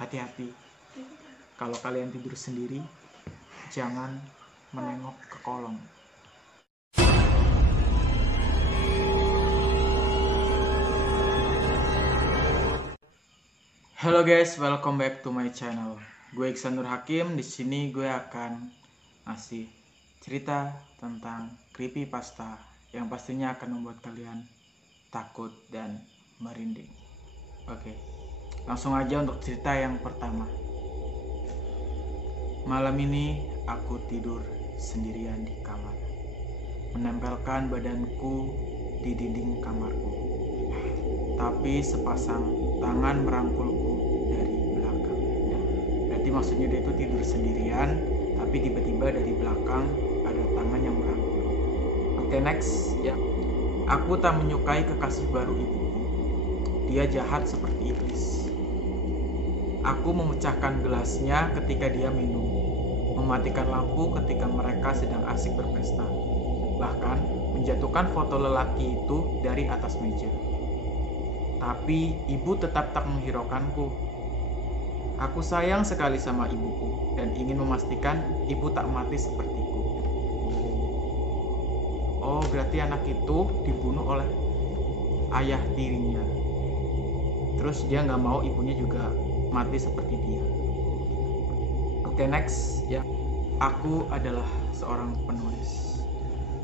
hati-hati. Kalau kalian tidur sendiri, jangan menengok ke kolong. Halo guys, welcome back to my channel. Gue Iksan Nur Hakim. Di sini gue akan ngasih cerita tentang creepypasta yang pastinya akan membuat kalian takut dan merinding. Oke, langsung aja untuk cerita yang pertama. Malam ini aku tidur sendirian di kamar, menempelkan badanku di dinding kamarku. Tapi sepasang tangan merangkulku dari belakang. Berarti maksudnya dia itu tidur sendirian, tapi tiba-tiba dari belakang ada tangan yang merangkul. Oke, next ya. Aku tak menyukai kekasih baru ibuku. Dia jahat seperti iblis. Aku memecahkan gelasnya ketika dia minum, mematikan lampu ketika mereka sedang asik berpesta, bahkan menjatuhkan foto lelaki itu dari atas meja. Tapi ibu tetap tak menghiraukanku. Aku sayang sekali sama ibuku dan ingin memastikan ibu tak mati sepertiku. Oh, berarti anak itu dibunuh oleh ayah tirinya. Terus dia nggak mau ibunya juga mati seperti dia. Oke, next ya. Aku adalah seorang penulis.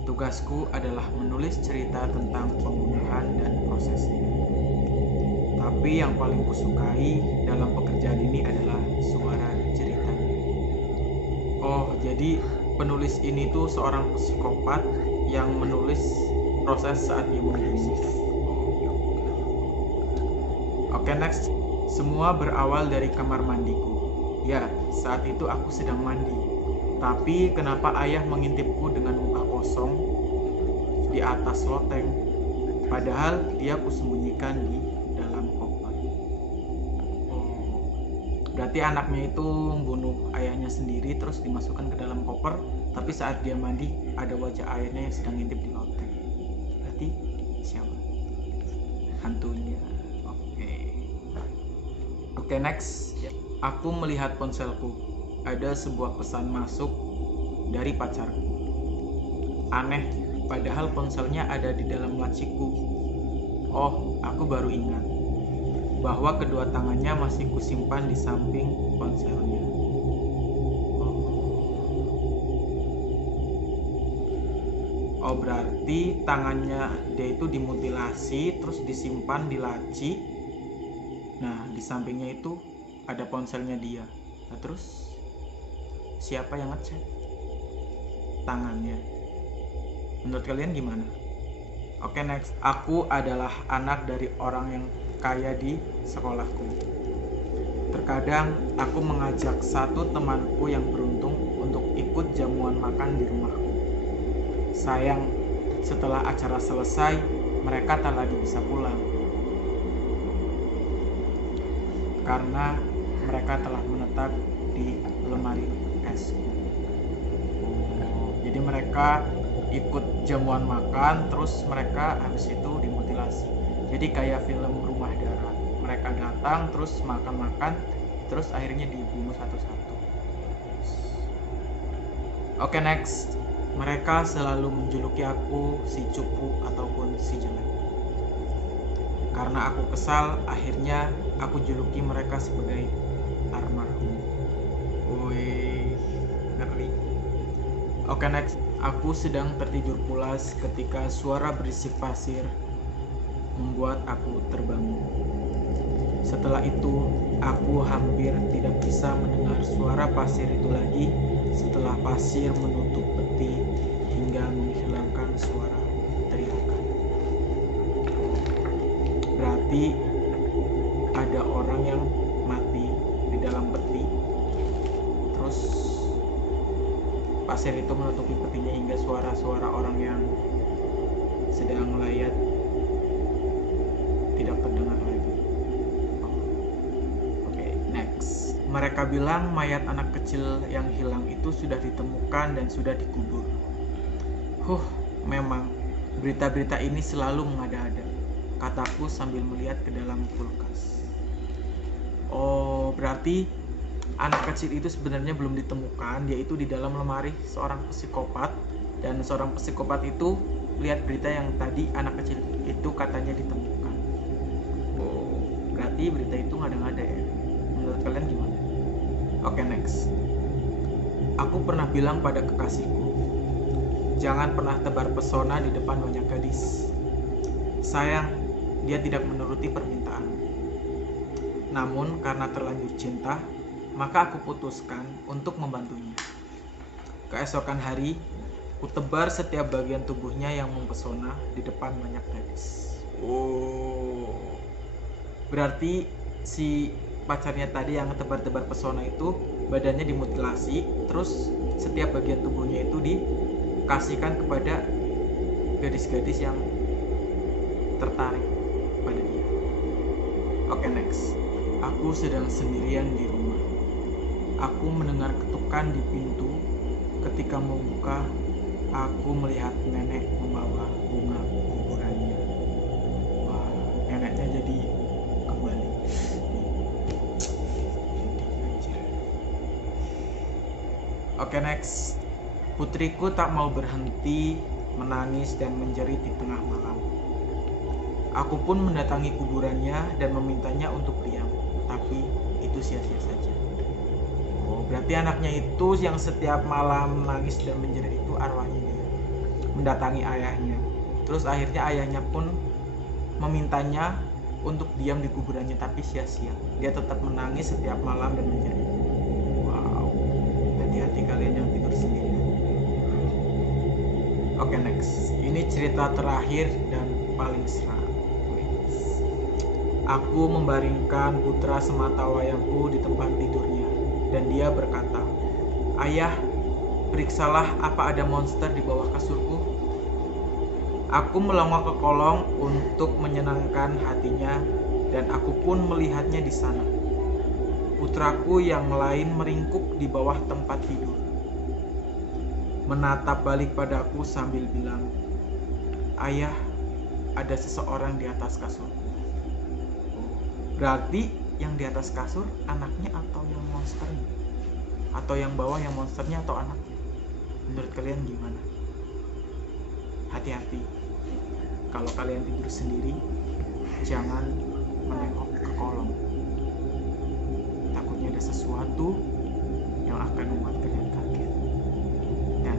Tugasku adalah menulis cerita tentang pembunuhan dan prosesnya. Tapi yang paling kusukai dalam pekerjaan ini adalah suara cerita. Oh, jadi penulis ini tuh seorang psikopat yang menulis proses saat dia membunuh. Oke, next. Semua berawal dari kamar mandiku. Ya, saat itu aku sedang mandi. Tapi kenapa ayah mengintipku dengan muka kosong di atas loteng? Padahal dia kusembunyikan di dalam koper. Berarti anaknya itu membunuh ayahnya sendiri terus dimasukkan ke dalam koper. Tapi saat dia mandi ada wajah ayahnya yang sedang ngintip di loteng. Berarti siapa? Hantunya. Oke, next. Aku melihat ponselku. Ada sebuah pesan masuk dari pacarku. Aneh, padahal ponselnya ada di dalam laciku. Oh, aku baru ingat bahwa kedua tangannya masih kusimpan di samping ponselnya. Oh, berarti tangannya dia itu dimutilasi terus disimpan di laci. Nah, di sampingnya itu ada ponselnya dia. Nah, terus siapa yang ngecek tangannya? Menurut kalian gimana? Oke, next. Aku adalah anak dari orang yang kaya di sekolahku. Terkadang aku mengajak satu temanku yang beruntung untuk ikut jamuan makan di rumahku. Sayang, setelah acara selesai, mereka tak lagi bisa pulang karena mereka telah menetap di lemari esku. Jadi mereka ikut jamuan makan, terus mereka habis itu dimutilasi. Jadi kayak film Rumah Darah. Mereka datang, terus makan-makan, terus akhirnya dibunuh satu-satu. Oke, next. Mereka selalu menjuluki aku si cupu ataupun si jelek. Karena aku kesal, akhirnya aku juluki mereka sebagai almarhum. Woi, ngeri. Oke, next. Aku sedang tertidur pulas ketika suara berisik pasir membuat aku terbangun. Setelah itu, aku hampir tidak bisa mendengar suara pasir itu lagi setelah pasir menutup peti hingga menghilangkan suara teriakan. Berarti ada orang yang mati di dalam peti, terus pasir itu menutupi petinya hingga suara-suara orang yang sedang melayat tidak terdengar lagi. Oke, next. Mereka bilang mayat anak kecil yang hilang itu sudah ditemukan dan sudah dikubur. Memang berita-berita ini selalu mengada-ada, kataku sambil melihat ke dalam kulkas. Oh, berarti anak kecil itu sebenarnya belum ditemukan, yaitu di dalam lemari seorang psikopat. Dan seorang psikopat itu lihat berita yang tadi anak kecil itu katanya ditemukan. Oh, berarti berita itu ngada-ngada ya. Menurut kalian gimana? Oke, next. Aku pernah bilang pada kekasihku, jangan pernah tebar pesona di depan banyak gadis. Sayang, dia tidak menuruti permintaan. Namun karena terlanjur cinta, maka aku putuskan untuk membantunya. Keesokan hari, ku tebar setiap bagian tubuhnya yang mempesona di depan banyak gadis. Oh, berarti si pacarnya tadi yang tebar-tebar pesona itu badannya dimutilasi, terus setiap bagian tubuhnya itu dikasihkan kepada gadis-gadis yang tertarik pada dia. Oke, next. Aku sedang sendirian di rumah. Aku mendengar ketukan di pintu. Ketika membuka, aku melihat nenek membawa bunga kuburannya. Wah, neneknya jadi kembali. Oke, next. Putriku tak mau berhenti menangis dan menjerit di tengah malam. Aku pun mendatangi kuburannya dan memintanya untuk diam, tapi itu sia-sia saja. Oh, berarti anaknya itu yang setiap malam menangis dan menjerit itu arwahnya dia mendatangi ayahnya. Terus akhirnya ayahnya pun memintanya untuk diam di kuburannya, tapi sia-sia. Dia tetap menangis setiap malam dan menjerit. Wow, hati-hati kalian yang tidur sendiri. Oke, next. Ini cerita terakhir dan paling seram. Aku membaringkan putra sematawayangku di tempat tidurnya, dan dia berkata, "Ayah, periksalah apa ada monster di bawah kasurku." Aku melongok ke kolong untuk menyenangkan hatinya, dan aku pun melihatnya di sana. Putraku yang lain meringkuk di bawah tempat tidur, menatap balik padaku sambil bilang, "Ayah, ada seseorang di atas kasur." Berarti yang di atas kasur anaknya atau yang monsternya? Atau yang bawah yang monsternya atau anaknya? Menurut kalian gimana? Hati-hati. Kalau kalian tidur sendiri, jangan menengok ke kolong. Takutnya ada sesuatu yang akan membuat kalian kaget. Dan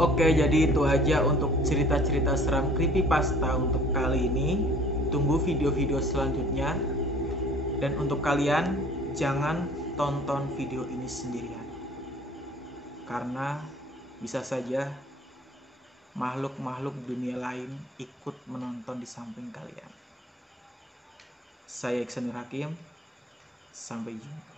oke, jadi itu aja untuk cerita-cerita seram creepypasta untuk kali ini. Tunggu video-video selanjutnya. Dan untuk kalian, jangan tonton video ini sendirian. Karena bisa saja makhluk-makhluk dunia lain ikut menonton di samping kalian. Saya Iksanur Hakim. Sampai jumpa.